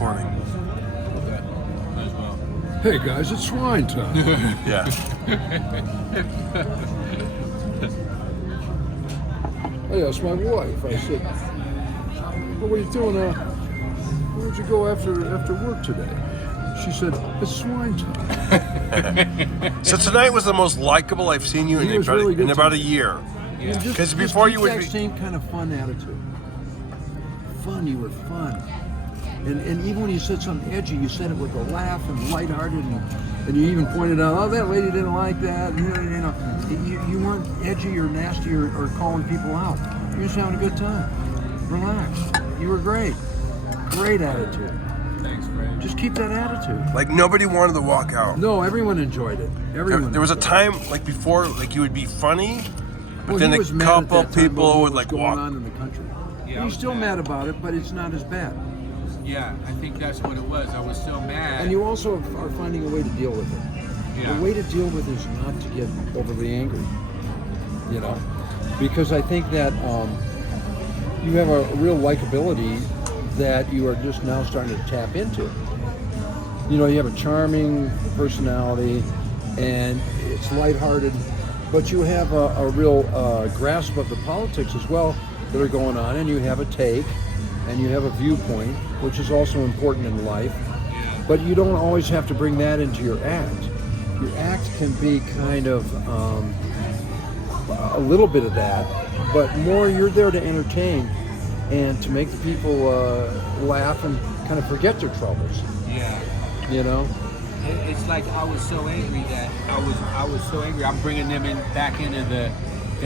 recording. Okay. Might as well. Hey guys, it's swine time. Yeah. I asked my wife, I said, well, what are you doing? Where'd you go after work today? She said, it's swine time. So tonight was the most likable I've seen you He was really good in about a tonight. year. Yeah. Because before you would that be... same kind of fun attitude. Fun, you were fun. And even when you said something edgy, you said it with a laugh and lighthearted, and you even pointed out, oh, that lady didn't like that. You weren't edgy or nasty or calling people out. You were just having a good time. Relax. You were great. Great attitude. Thanks, Fred. Just keep that attitude. Like, nobody wanted to walk out. No, everyone enjoyed it. Everyone. There was a enjoyed time, like, before, like, you would be funny, but Well, then he a was mad at couple that time people about would, what was like, going walk. on in the country. Yeah, I He's was still mad about it, but it's not as bad. Yeah, I think that's what it was. I was so mad. And you also are finding a way to deal with it. Yeah. The way to deal with it is not to get overly angry, you know, because I think that you have a real likability that you are just now starting to tap into. You know, you have a charming personality, and it's lighthearted, but you have a real grasp of the politics as well that are going on, and you have a take, and you have a viewpoint, which is also important in life. But you don't always have to bring that into your act. Your act can be kind of a little bit of that, but more you're there to entertain and to make the people laugh and kind of forget their troubles. Yeah. You know? It's like I was so angry that I was so angry. I'm bringing them back into the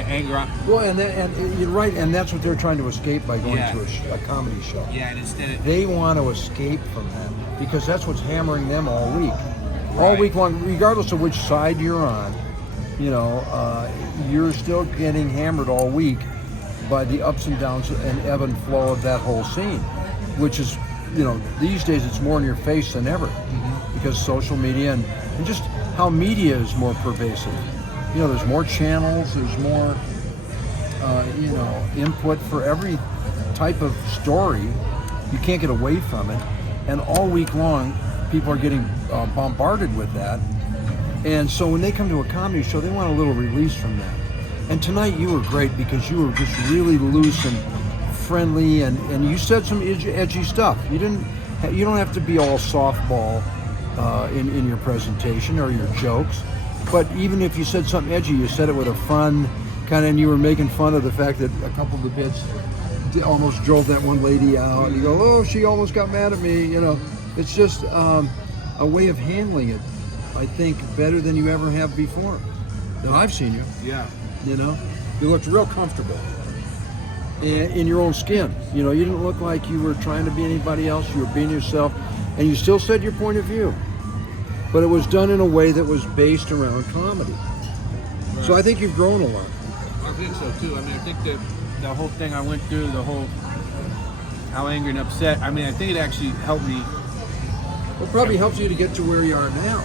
anger. Well, and you're right, and that's what they're trying to escape by going Yeah. to a comedy show. Yeah, and instead of They want to escape from that because that's what's hammering them all week. All Right. week long, regardless of which side you're on, you know, you're still getting hammered all week by the ups and downs and ebb and flow of that whole scene, which is, you know, these days it's more in your face than ever because social media and just how media is more pervasive. You know, there's more channels, there's more, you know, input for every type of story. You can't get away from it. And all week long, people are getting bombarded with that. And so when they come to a comedy show, they want a little release from that. And tonight you were great because you were just really loose and friendly, and you said some edgy stuff. You don't have to be all softball in your presentation or your jokes. But even if you said something edgy, you said it with a fun kind of, and you were making fun of the fact that a couple of the bits almost drove that one lady out. You go, oh, she almost got mad at me. You know, it's just a way of handling it, I think, better than you ever have before. That I've seen you. yeah. You know, you looked real comfortable in your own skin. You know, you didn't look like you were trying to be anybody else. You were being yourself, and you still said your point of view. But it was done in a way that was based around comedy. Right. So I think you've grown a lot. I think so too. I mean, I think the whole thing I went through, the whole how angry and upset. I mean, I think it actually helped me. It probably helps you to get to where you are now.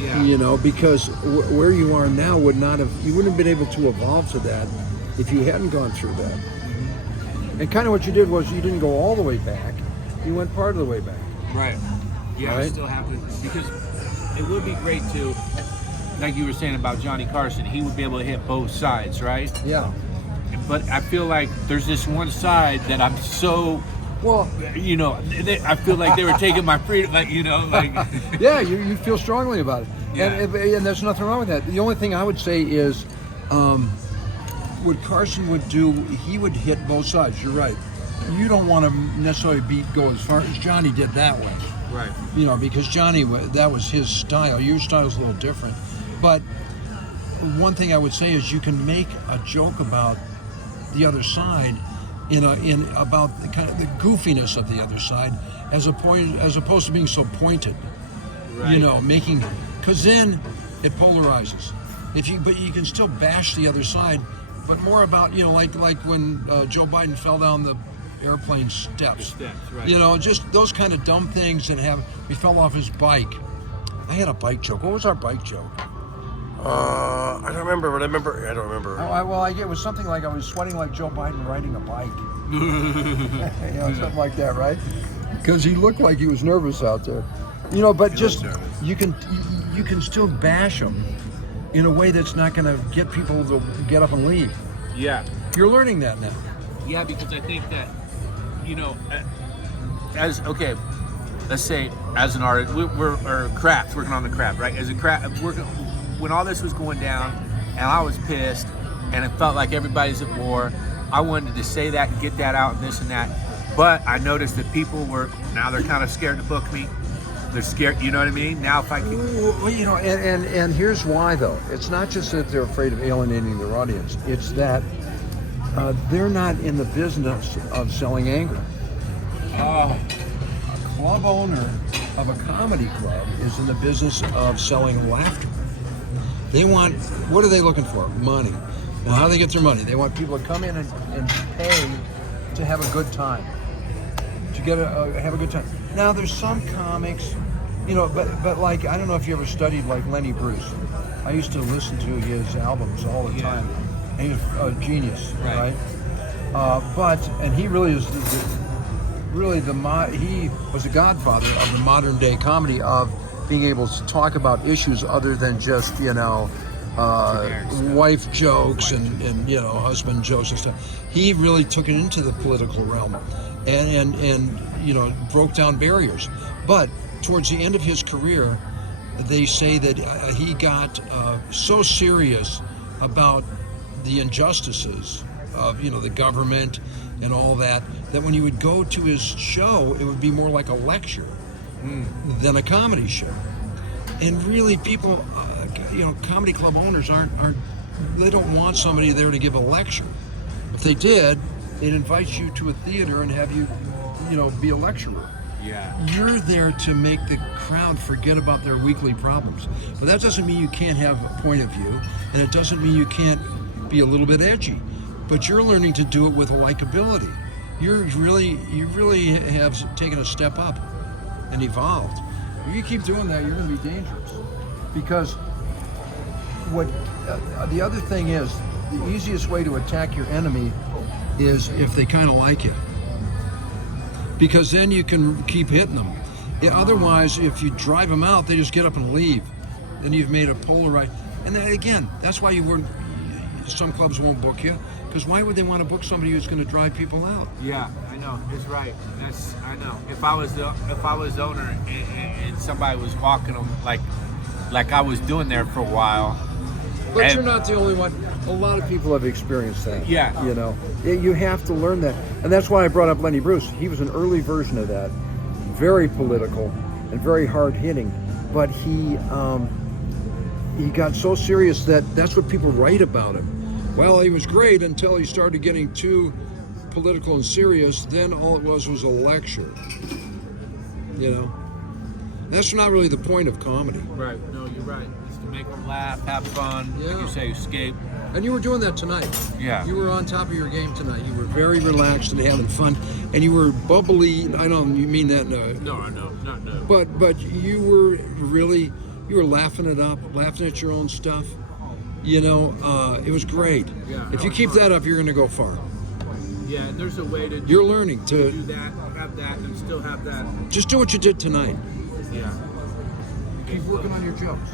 Yeah. You know, because where you are now you wouldn't have been able to evolve to that if you hadn't gone through that. Mm-hmm. And kind of what you did was you didn't go all the way back. You went part of the way back. Right. Yeah. I Right. still have to, because it would be great to, like you were saying about Johnny Carson, he would be able to hit both sides, right? Yeah. But I feel like there's this one side that I'm so, Well, you know, I feel like they were taking my freedom, like, you know, like. yeah, you feel strongly about it. Yeah. And there's nothing wrong with that. The only thing I would say is what Carson would do, he would hit both sides. You're right. You don't want to necessarily go as far as Johnny did that way. Right. You know, because Johnny, that was his style. Your style is a little different. But one thing I would say is you can make a joke about the other side in about the kind of the goofiness of the other side as opposed to being so pointed. Right. You know, because then it polarizes. But you can still bash the other side, but more about, you know, like when Joe Biden fell down the airplane steps. Right. You know, just those kind of dumb things that he fell off his bike. I had a bike joke. What was our bike joke? I don't remember, but I don't remember. It was something like I was sweating like Joe Biden riding a bike. You know, something like that, right? because he looked like he was nervous out there. You know, but He just looks nervous. you can still bash him in a way that's not going to get people to get up and leave. Yeah. You're learning that now. Yeah, because I think that, you know, let's say as an artist, we're craft, working on the craft, right? As a craft, when all this was going down, and I was pissed, and it felt like everybody's at war, I wanted to say that and get that out and this and that. But I noticed that people now they're kind of scared to book me. They're scared, you know what I mean? Now if I can... Well, you know, and here's why, though. It's not just that they're afraid of alienating their audience. It's that they're not in the business of selling anger. A club owner of a comedy club is in the business of selling laughter. What are they looking for? Money. Now, how do they get their money? They want people to come in and pay to have a good time. To get have a good time. Now, there's some comics, you know, but like, I don't know if you ever studied like Lenny Bruce. I used to listen to his albums all the time. And he was a genius, right? And he really is he was the godfather of the modern day comedy of being able to talk about issues other than just, you know, wife jokes and you know, husband jokes and stuff. He really took it into the political realm and you know, broke down barriers. But towards the end of his career, they say that he got so serious about the injustices of, you know, the government and all that when you would go to his show, it would be more like a lecture than a comedy show. And really, people, you know, comedy club owners they don't want somebody there to give a lecture. If they did, they'd invite you to a theater and have you, you know, be a lecturer. Yeah. You're there to make the crowd forget about their weekly problems. But that doesn't mean you can't have a point of view, and it doesn't mean you can't be a little bit edgy. But you're learning to do it with a likability. You really have taken a step up and evolved. If you keep doing that, you're going to be dangerous. Because what the other thing is, the easiest way to attack your enemy is if they kind of like you. Because then you can keep hitting them. Otherwise, if you drive them out, they just get up and leave. Then you've made a polarized. And then again, that's why some clubs won't book you. Because why would they want to book somebody who's going to drive people out? Yeah, I know. It's right. I know. If I was owner and somebody was walking them like I was doing there for a while. But you're not the only one. A lot of people have experienced that. Yeah. You know, you have to learn that. And that's why I brought up Lenny Bruce. He was an early version of that. Very political and very hard hitting. But he got so serious that's what people write about him. Well, he was great until he started getting too political and serious. Then all it was a lecture. You know? That's not really the point of comedy. Right. No, you're right. It's to make them laugh, have fun, like you say, escape. And you were doing that tonight. Yeah. You were on top of your game tonight. You were very relaxed and having fun. And you were bubbly. I don't you mean that? No, I know. Not no. But you were laughing it up, laughing at your own stuff. You know, it was great. Yeah, if you keep that up, you're going to go far. Yeah, there's a way to You're learning to do that, have that, and still have that. Just do what you did tonight. Yeah. Keep working on your jokes.